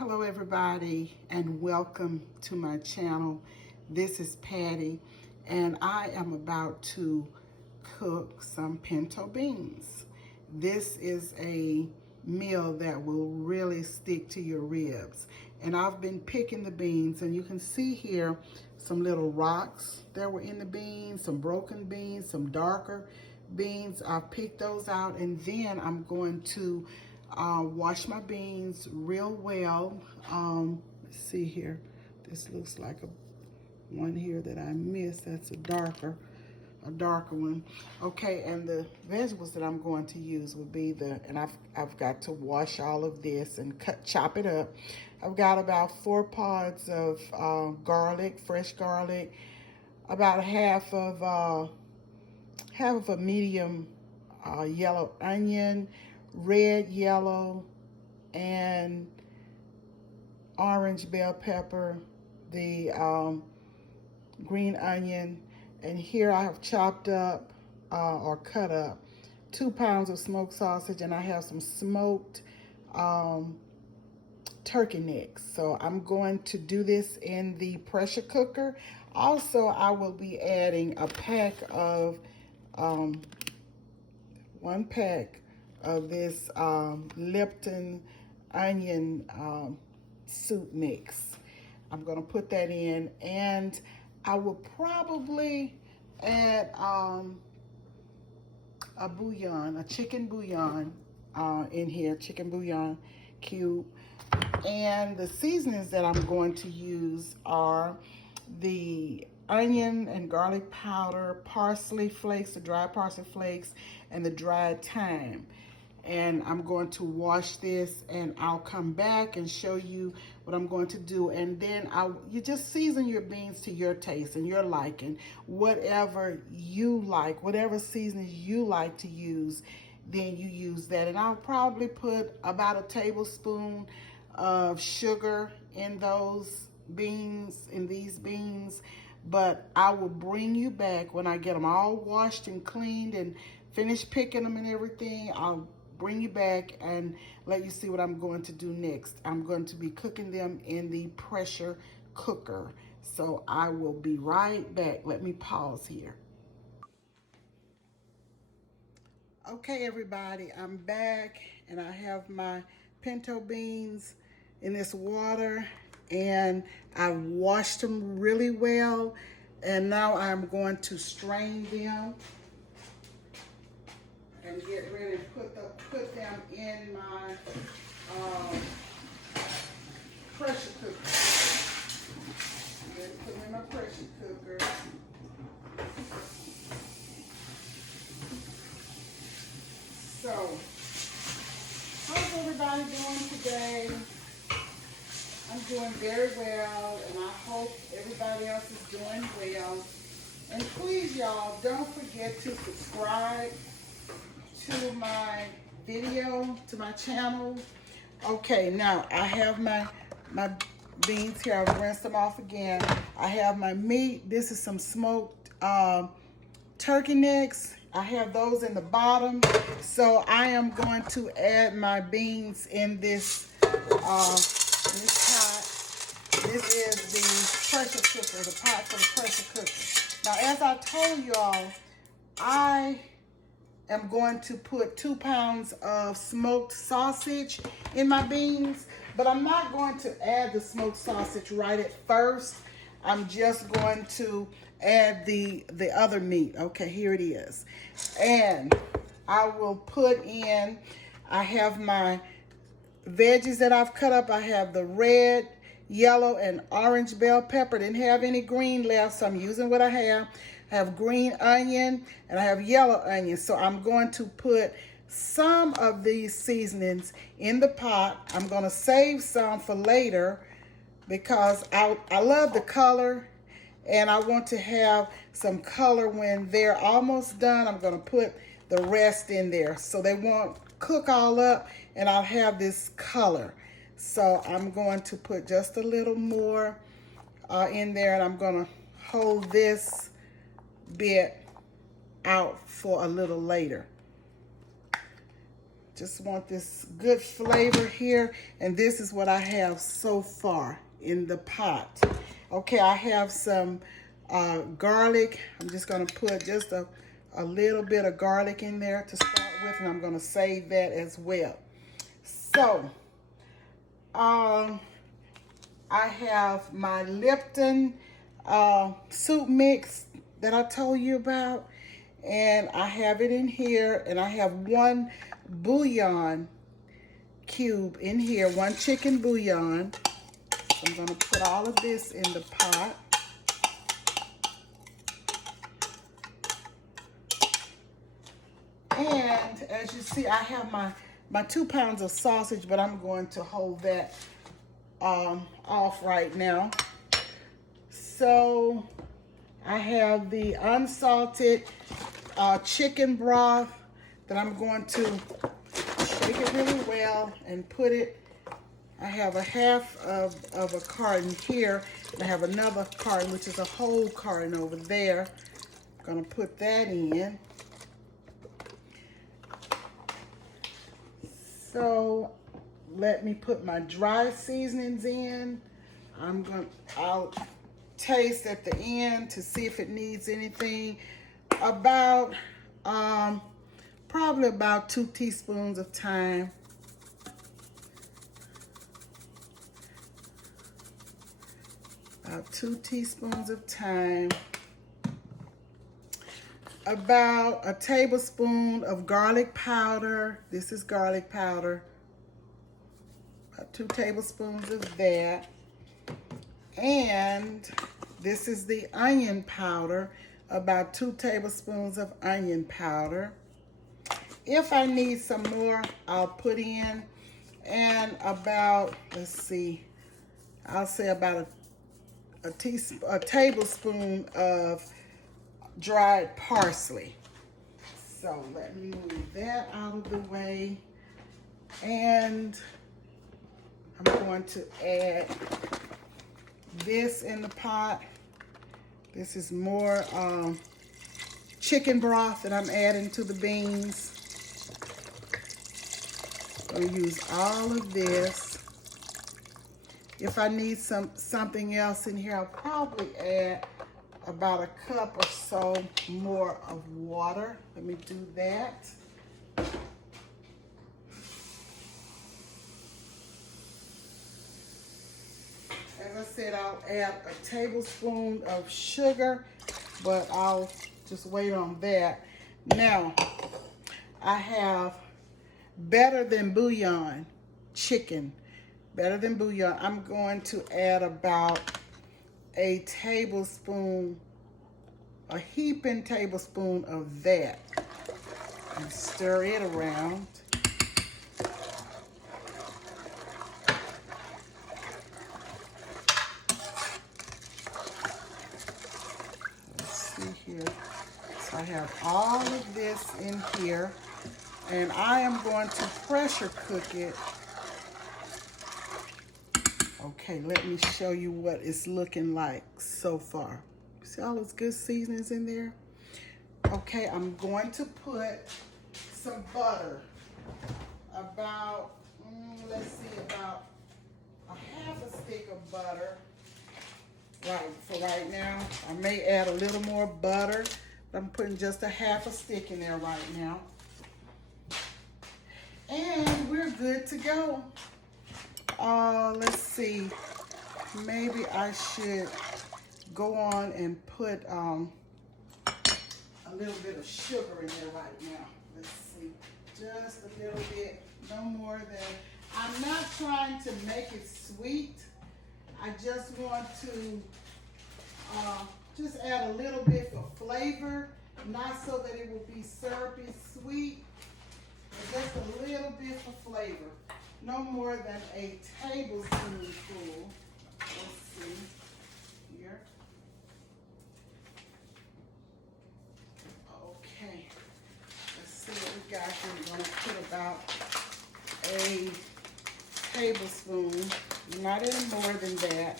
Hello everybody and welcome to my channel. This is Patti and I am about to cook some pinto beans. This is a meal that will really stick to your ribs. And I've been picking the beans and you can see here some little rocks that were in the beans, some broken beans, some darker beans. I've picked those out and then I'm going to wash my beans real well. Let's see here. This looks like one here that I missed. That's a darker one. Okay, and the vegetables that I'm going to use would be and I've got to wash all of this and chop it up. I've got about 4 pods of garlic, fresh garlic, about half of a medium yellow onion, red, yellow, and orange bell pepper, the green onion, and here I have chopped up or cut up 2 pounds of smoked sausage, and I have some smoked turkey necks. So I'm going to do this in the pressure cooker. Also, I will be adding a pack of 1 pack of this Lipton onion soup mix. I'm gonna put that in, and I will probably add a bouillon, a chicken bouillon in here, chicken bouillon cube. And the seasonings that I'm going to use are the onion and garlic powder, parsley flakes, the dried parsley flakes, and the dried thyme. And I'm going to wash this, and I'll come back and show you what I'm going to do. And then you just season your beans to your taste and your liking, whatever you like, whatever seasonings you like to use, then you use that. And I'll probably put about a tablespoon of sugar in these beans, but I will bring you back when I get them all washed and cleaned and finish picking them and everything. I'll bring you back and let you see what I'm going to do next. I'm going to be cooking them in the pressure cooker. So I will be right back. Let me pause here. Okay, everybody, I'm back and I have my pinto beans in this water, and I washed them really well, and now I'm going to strain them and get ready to put them in my pressure cooker. I'm going to put them in my pressure cooker. So, how's everybody doing today? I'm doing very well, and I hope everybody else is doing well. And please, y'all, don't forget to subscribe to my video, to my channel. Okay, now I have my beans here. I'll rinse them off again. I have my meat. This is some smoked turkey necks. I have those in the bottom. So I am going to add my beans in this pot. This is the pressure cooker, the pot for the pressure cooker. Now, as I told y'all, I am going to put 2 pounds of smoked sausage in my beans, but I'm not going to add the smoked sausage right at first. I'm just going to add the other meat. Okay, here it is. And I will put in, I have my veggies that I've cut up. I have the red, yellow, and orange bell pepper. Didn't have any green left, so I'm using what I have. I have green onion and I have yellow onion. So I'm going to put some of these seasonings in the pot. I'm going to save some for later because I love the color, and I want to have some color when they're almost done. I'm going to put the rest in there so they won't cook all up, and I'll have this color. So I'm going to put just a little more in there, and I'm going to hold this bit out for a little later. Just want this good flavor here. And this is what I have so far in the pot. Okay, I have some garlic. I'm just gonna put just a little bit of garlic in there to start with, and I'm gonna save that as well. So, I have my Lipton soup mix that I told you about, and I have it in here, and I have one bouillon cube in here, one chicken bouillon. So I'm gonna put all of this in the pot. And as you see, I have my 2 pounds of sausage, but I'm going to hold that off right now. So I have the unsalted chicken broth that I'm going to shake it really well and put it. I have a half of a carton here, and I have another carton, which is a whole carton over there. I'm gonna put that in. So let me put my dry seasonings in. I'll taste at the end to see if it needs anything. About probably about 2 teaspoons of thyme. About 2 teaspoons of thyme. About a tablespoon of garlic powder. This is garlic powder. About 2 tablespoons of that. And this is the onion powder. About 2 tablespoons of onion powder. If I need some more, I'll put in. And about, let's see, I'll say about a tablespoon of dried parsley. So let me move that out of the way. And I'm going to add this in the pot. This is more chicken broth that I'm adding to the beans. I'm going to use all of this. If I need something else in here, I'll probably add about a cup or so more of water. Let me do that. As I said, I'll add a tablespoon of sugar, but I'll just wait on that. Now, I have Better Than Bouillon chicken. Better Than Bouillon. I'm going to add about a heaping tablespoon of that, and stir it around. Let's see here. So I have all of this in here, and I am going to pressure cook it. Okay, let me show you what it's looking like so far. See all those good seasonings in there? Okay, I'm going to put some butter. About, let's see, about a half a stick of butter. Right, for right now. I may add a little more butter, but I'm putting just a half a stick in there right now. And we're good to go. Let's see. Maybe I should go on and put a little bit of sugar in there right now. Let's see. Just a little bit. No more than. I'm not trying to make it sweet. I just want to just add a little bit for flavor. Not so that it will be syrupy sweet, but just a little bit for flavor. No more than a tablespoonful. Let's see here. Okay. Let's see what we got here. We're going to put about a tablespoon, not any more than that.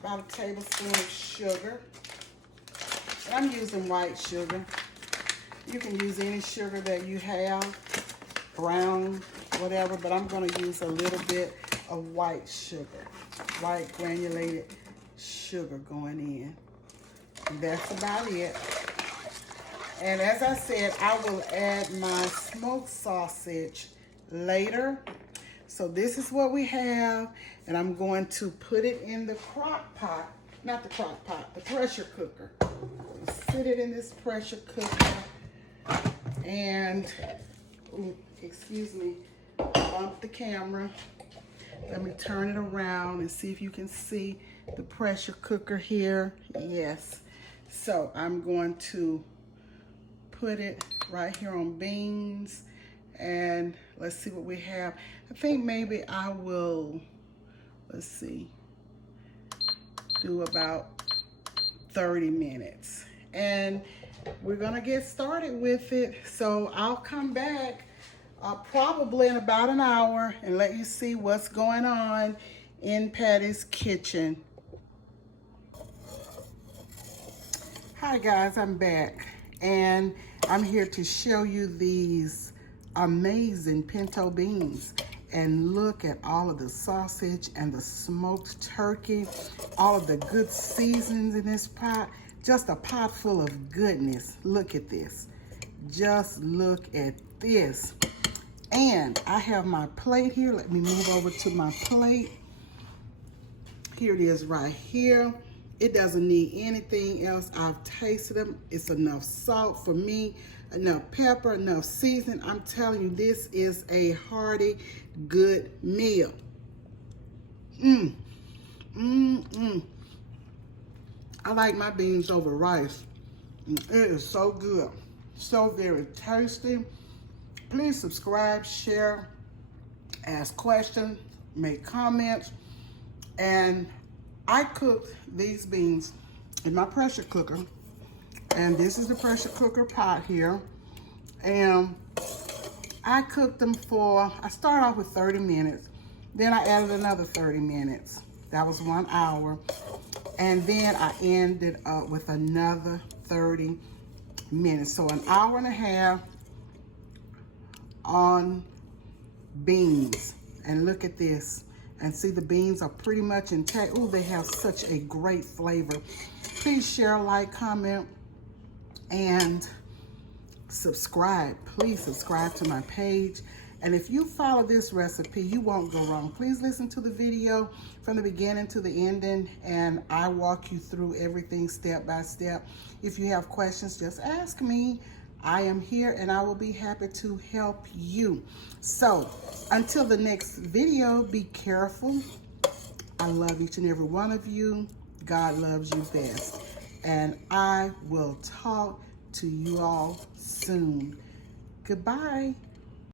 About a tablespoon of sugar. And I'm using white sugar. You can use any sugar that you have. brown, whatever, but I'm gonna use a little bit of white sugar, white granulated sugar going in. And that's about it. And as I said, I will add my smoked sausage later. So this is what we have, and I'm going to put it in the crock pot, not the crock pot, the pressure cooker. Sit it in this pressure cooker, and, ooh, excuse me, bump the camera. Let me turn it around and see if you can see the pressure cooker here. Yes. So I'm going to put it right here on beans, and let's see what we have. I think maybe I will, let's see, do about 30 minutes. And we're gonna get started with it. So I'll come back probably in about an hour and let you see what's going on in Patti's kitchen. Hi guys, I'm back, and I'm here to show you these amazing pinto beans. And look at all of the sausage and the smoked turkey, all of the good seasonings in this pot. Just a pot full of goodness. Look at this. Just look at this. And I have my plate here. Let me move over to my plate. Here it is right here. It doesn't need anything else. I've tasted them. It's enough salt for me, enough pepper, enough seasoning. I'm telling you, this is a hearty, good meal. I like my beans over rice. It is so good. So very tasty. Please subscribe, share, ask questions, make comments. And I cooked these beans in my pressure cooker. And this is the pressure cooker pot here. And I cooked them I started off with 30 minutes. Then I added another 30 minutes. That was 1 hour. And then I ended up with another 30 minutes. So an hour and a half on beans. And look at this. And see, the beans are pretty much intact. Oh, they have such a great flavor. Please share, like, comment, and subscribe. Please subscribe to my page. And if you follow this recipe, you won't go wrong. Please listen to the video from the beginning to the ending, and I walk you through everything step by step. If you have questions, just ask me. I am here and I will be happy to help you. So until the next video, be careful. I love each and every one of you. God loves you best. And I will talk to you all soon. Goodbye.